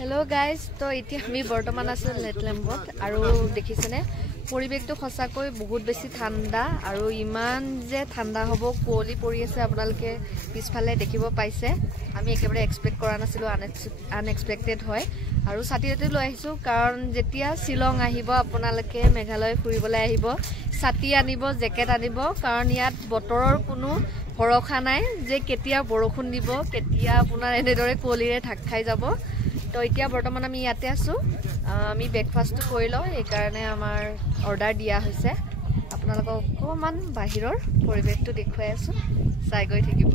Hello guys, तो इতিয়া আমি বৰ্তমান আছো লেটলেম্বত আৰু দেখিছেনে পৰিবেশটো খসাকৈ বহুত বেছি ঠাণ্ডা আৰু ইমান যে ঠাণ্ডা হ'ব কোলি পৰি আছে আপোনালোকে পিছফালে দেখিব পাইছে আমি একেবাৰে এক্সপেক্ট কৰা নাছিলো আনএক্সপেক্টেড হয় আৰু ছাতিটো লৈ আহিছো কাৰণ যেতিয়া শিলং আহিব আপোনালোকে মেঘালয় ফুৰিবলৈ আহিব ছাতি আনিব জেকেট আনিব কাৰণ ইয়াত বতৰৰ কোনো ভৰসা নাই যে কেতিয়া বৰষুণ দিব কেতিয়া আপোনাৰ এনেদৰে কোলিৰে ঢাক খাই যাব তো এতিয়া বৰ্তমান আমি ইয়াতে আছো আমি ব্ৰেকফাষ্টটো কৰি লওঁ এই কাৰণে আমাৰ অৰ্ডাৰ দিয়া হৈছে আপোনালোকক অকমান বাহিৰৰ পৰিবেশটো দেখুৱাই আছো চাই গৈ থাকিব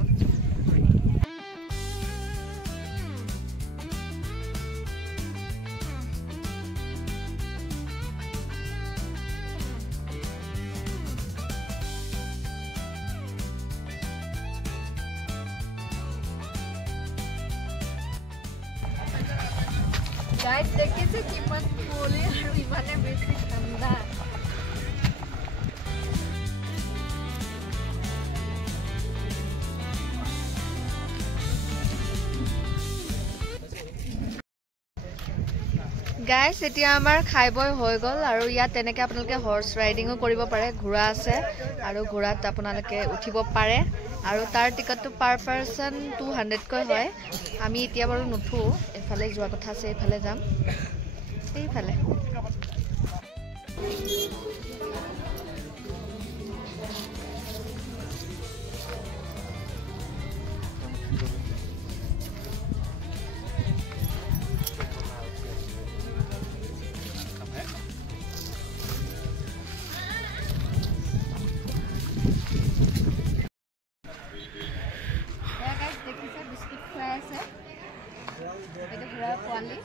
Guys, देखिए किमान कोली और इमाने बेसी ठंडा Guys, এতিয়া আমাৰ খাইবই হৈ গল আৰু ইয়াত তেনেকে আপোনালোকে হৰ্স ৰাইডিংও কৰিব পাৰে ঘোঁৰা আছে আৰু ঘোঁৰাত আপোনালোকে উঠিব পাৰে আৰু তাৰ টিকটটো পাৰ পাৰসন 200 কৈ হয় আমি এতিয়া বাৰু নুঠো এফালে যোৱা কথা আছে এফালে যাম এইফালে Itu berapa kuali?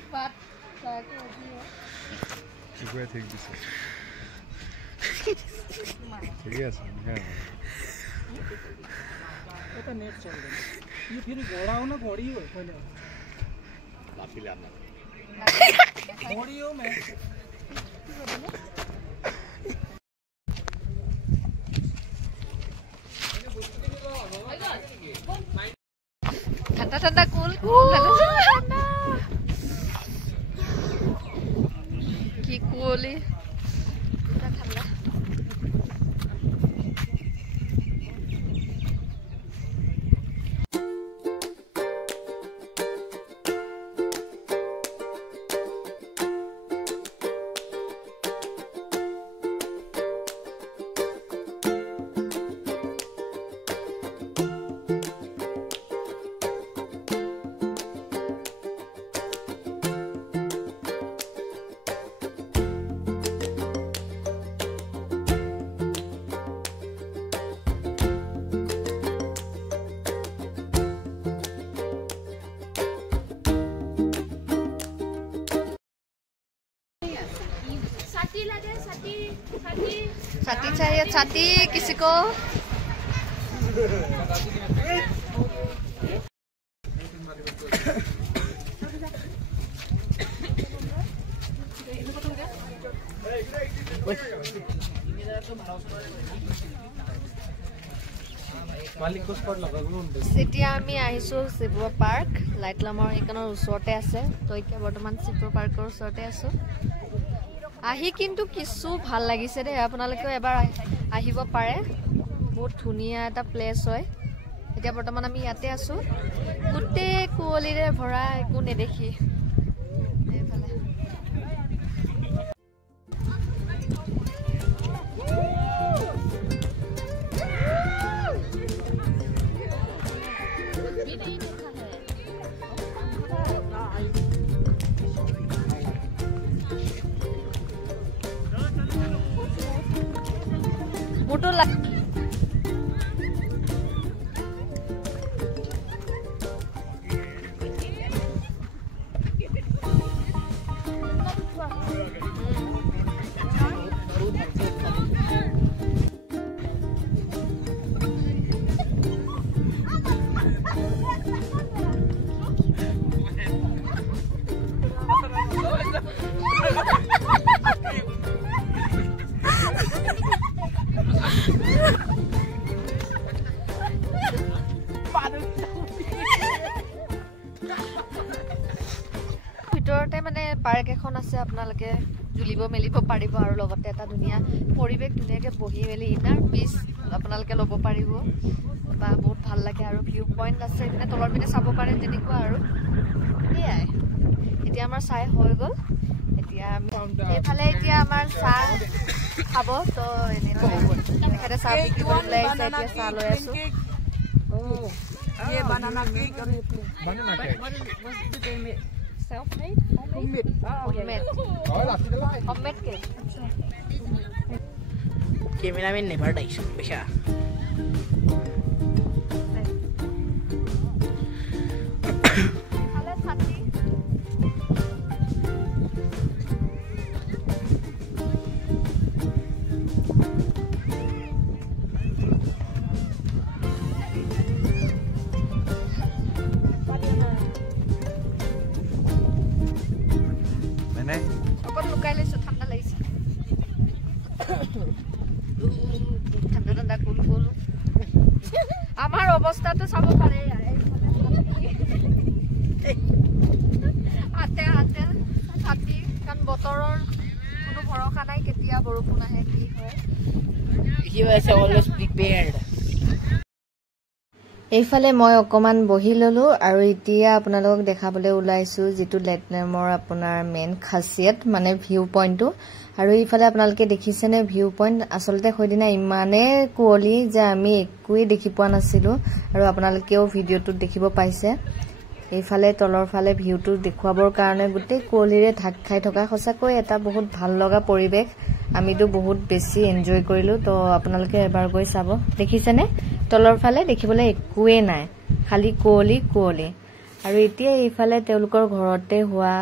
Empat. Saya lagi ya. Gue take this. Yes, yeah. Itu net चल रहा है. ये फिर घोड़ा हो ना घोड़ी हो पहले. लाफी लाना. घोड़ी हो मैं. Tanda cool ki cool tanda छाती चाहिए छाती किसी को मालिक को स्पॉट लगा এতিয়া আমি আহিছো শিৱৰ পাৰ্ক লাইটলামৰ এইকনৰ ওচৰতে আছে তো এতিয়া বৰ্তমান শিৱৰ পাৰ্কৰ ওচৰতে আছো আহি কিন্তু কিছু ভাল লাগিছে দে আপোনালোকে এবাৰ আহিব পাৰে বহুত ধুনিয়া এটা প্লেস হয় এতিয়া বৰ্তমান আমি ইয়াতে আছো গুটে কোলিৰে ভৰা একো নেদেখি এইফালে Mutu lah. পাৰ্ক এখন আছে আপোনালোকে জুলিব মেলিব পাৰিব আৰু লগতে এটা ধুনীয়া পৰিৱেশ ধুনীয়াকৈ বহি মেলি ইনাৰ পিচ আপোনালোকে ল'ব পাৰিব বা বহুত ভাল লাগে আৰু ভিউ পইণ্ট আছে এইপিনে তলৰ পিনে চাব পাৰে তেনেকুৱা আৰু সেয়াই এতিয়া আমাৰ চাহ হৈ গ'ল এতিয়া এইফালে এতিয়া আমাৰ চাহ খাব তো এনেকৈ চাহ বিক্ৰী কৰিবলৈ আহিছে এতিয়া চাহ লৈ আছোঁ banana cake self-made? Homemade. Homemade. Homemade cake. Cameraman never dies. Besha. Hello, Sati. Aku lukai le thanda laise thanda kul amar obostha to sabo pare yaar ate sati kan botoror kono bhorokha nai ketia borokun ahe ki hoy He was always prepared. এইফালে মই অকমান বহি ললো আৰু এতিয়া আপোনালোকক দেখাবলৈ ওলাইছো যেটো লেটনেমৰ আপোনাৰ মেইন খাসিয়ত মানে ভিউ পইণ্টটো আৰু এইফালে আপোনালোকে দেখিছেনে ভিউ পইণ্ট আসলতে হয়দিনা ইমানে কুৱলি যে আমি একোৱে দেখি পোৱা নাছিলো আৰু আপোনালোকেও ভিডিওটো দেখিব পাইছে এইফালে তলৰ ফালে ভিউটো দেখুৱাবৰ কাৰণে গোটেই কুৱলিৰে ঢাক খাই থকা সঁচাকৈ এটা বহুত ভাল লগা পৰিৱেশ আমিতো বহুত বেছি এনজয় কৰিলো তো আপোনালোকে এবাৰ গৈ চাব দেখিছেনে তলৰ ফালে দেখিবলৈ একোৱে নাই খালি কুৱলি আৰু এতিয়া এইফালে তেওঁলোকৰ ঘৰতে হোৱা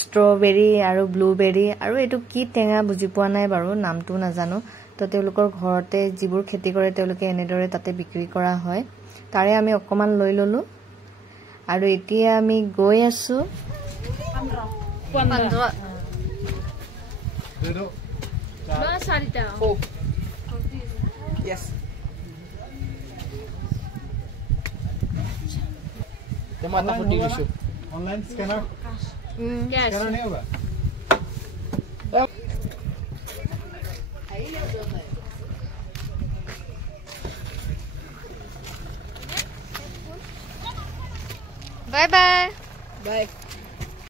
ষ্ট্ৰবেৰী আৰু ব্লুবেৰী আৰু এটো কি টেঙা বুজি পোৱা নাই বাৰু নামটো নাজানো তো তেওঁলোকৰ ঘৰতে যিবোৰ খেতি কৰে তেওঁলোকে এনেদৰে তাতে বিক্ৰী কৰা হয় তাৰে আমি অকমান লৈ ললো আৰু এতিয়া আমি গৈ আছো 15 Yes. Mata putih lucu. online scanner yes scanner nahi hoga bye bye Bye.